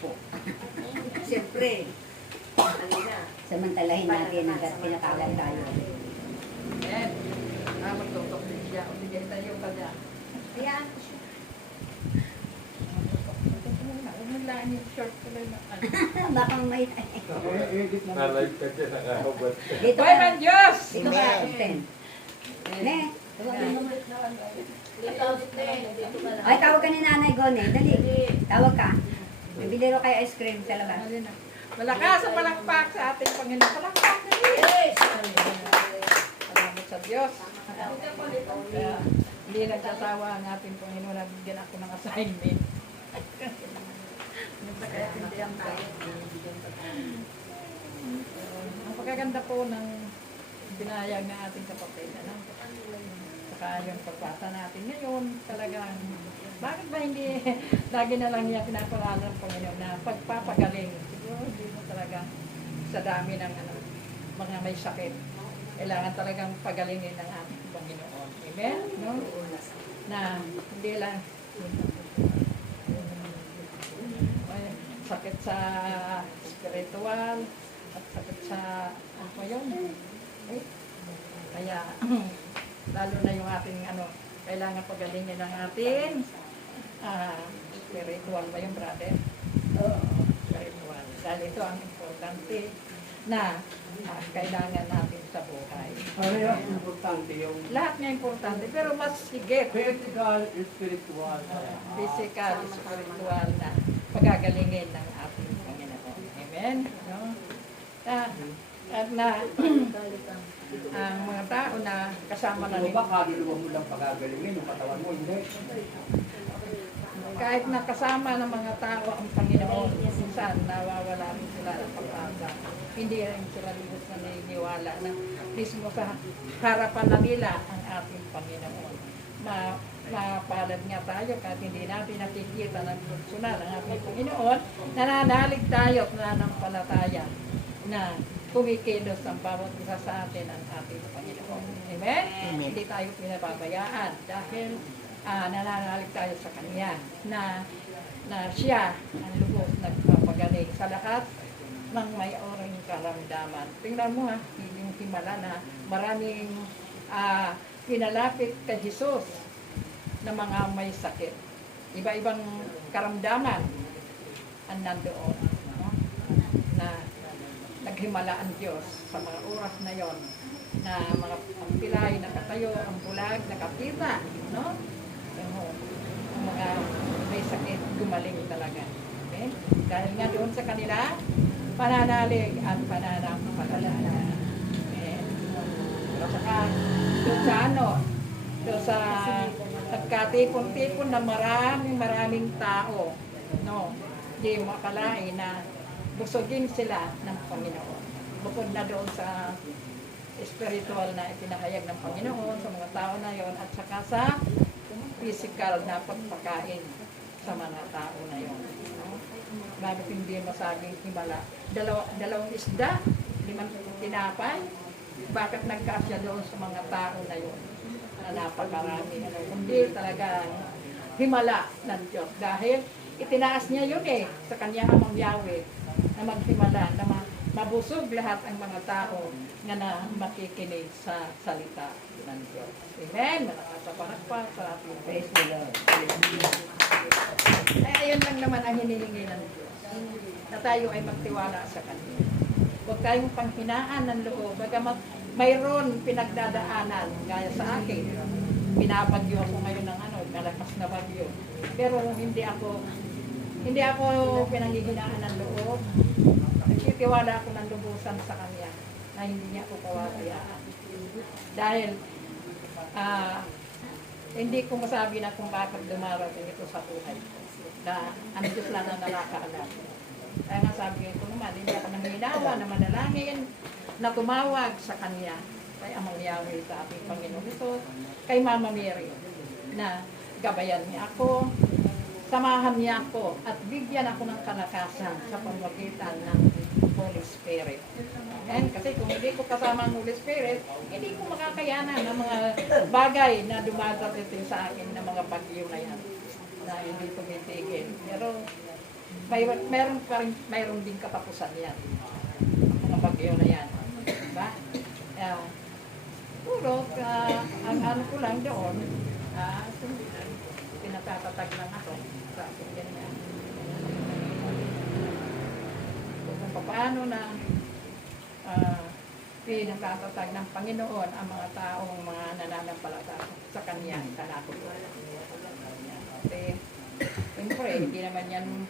po. Siyempre, samantalahin natin hanggat pinatagal tayo. Ayan. Magtutok din siya. O sige, tayo pa niya. Ayan. Huwag mo laan yung short ko lang. Baka may... Nalive ka dyan, nakahubad. Dito Boy, ka. man Diyos! Dito ka, Ten. Ne. Ay, tawag ka ni Nanay Gone. Dali. Tawag ka. Bibili ro kayo ice cream sa labas. Malakas ang palakpak sa ating Panginoon. Palakpak na rin. Salamat sa Diyos. Kaya, hindi nagsasawa ang ating Panginoon na bigyan ako ng assignment. Kaya hindi ang tayo. Ang pagkaganda po ng binayag na ating kapatid. Saka yung pagbasa natin ngayon, talagang, bakit ba hindi, lagi na lang niya pinapalala ng Panginoon na pagpapagaling. Siguro hindi mo talaga sa dami ng mga may sakit. Kailangan talagang pagalingin ng ating Panginoon. Amen? No? Na hindi lang sakit sa spiritual at sakit sa ano yun. Kaya lalo na yung ating kailangan pagalingin ng ating spiritual ba yung brother? Spiritual. Dahil ito ang importante na kailangan natin sa buhay. Ano yung importante yung Lahat nga importante, pero mas higit. physical, spiritual. Physical, spiritual na pagagalingin ng ating Panginoon. Amen? No? At na ang mga tao na kasama na Ano ba, kaluluwa mo lang pagagalingin, yung katawan mo, hindi. kahit nakasama ng mga tao ang Panginoon, minsan nawawala rin sila ng pag-asa. Hindi rin sila lubos na naniniwala na mismo sa harapan na nila ang ating Panginoon. Mapalad nga tayo kahit hindi natin nakikita ng personal ang ating Panginoon, nananalig tayo at nananampalataya na kumikilos ang bawat isa sa atin ang ating Panginoon. Amen? Hindi tayo pinababayaan dahil nananalig tayo sa Kanya na siya ang lubos nagpapagaling sa lahat ng may oring karamdaman. Tingnan mo yung himala na maraming pinalapit kay Jesus na mga may sakit. Iba-ibang karamdaman ang nandoon. No? Na naghimala ang Diyos sa mga oras na yon na mga pilay, nakatayo, ang bulag, nakapita, no? Ang mga may sakit, gumaling talaga. Okay? Dahil nga doon sa kanila, pananalig at pananampalataya. Okay? At saka, doon sa doon sa nagkatipon-tipon na maraming tao, no? Di makalain na busugin sila ng Panginoon. Bukod na doon sa spiritual na ipinahayag ng Panginoon sa mga tao na yon at saka sa physical na pagpakain sa mga tao na yon. No? Bakit hindi masabing himala? Dalawang isda, 5 tinapay, bakit nagkasya doon sa mga tao na yon? Na napakarami. Kundi talaga himala ng Diyos. Dahil itinaas niya yun sa kanyang amang Yahweh na maghimala, na mabusog lahat ang mga tao na makikinig sa salita ng Diyos. Amen? Malakas sa panagpas sa ating Praise the Lord. ayun lang naman ang hinihingi ng Diyos. Na tayo ay magtiwala sa Kanya. Huwag tayong panghinaan ng loob. Bagamat mayroon pinagdadaanan, gaya sa akin. Pinabagyo ako ngayon ng malakas na bagyo. Pero hindi ako pinanghihinaan ng loob. Nagtitiwala ako ng lubusan sa Kanya na hindi niya ako pawawayaan. Dahil hindi ko masabi na kung bakit dumarating ito sa buhay ko. Na ang Diyos lang na nakakaalam. Kaya nga sabi ko naman, hindi ako nanghinawa na manalangin, na tumawag sa Kanya, kay Amang Yahweh sa ating Panginoon Hesus, kay Mama Mary, na gabayan niya ako, samahan niya ako, at bigyan ako ng kalakasan sa pamamagitan ng Holy Spirit. And kasi kung hindi ko kasama ang Holy Spirit, hindi ko makakayanan ng mga bagay na dumadating sa akin ng mga bagyo na yan, na hindi tumitigil. Pero mayroon din katapusan yan. Mga bagyo na yan. Diba? Puro, ang ano ko lang doon, pinatatatag lang ako. Sa akin ganyan. Kung paano na pinatatatag ng Panginoon ang mga taong mga nananampalataya sa Kanya, sa natin. Kasi, siyempre, hindi naman yan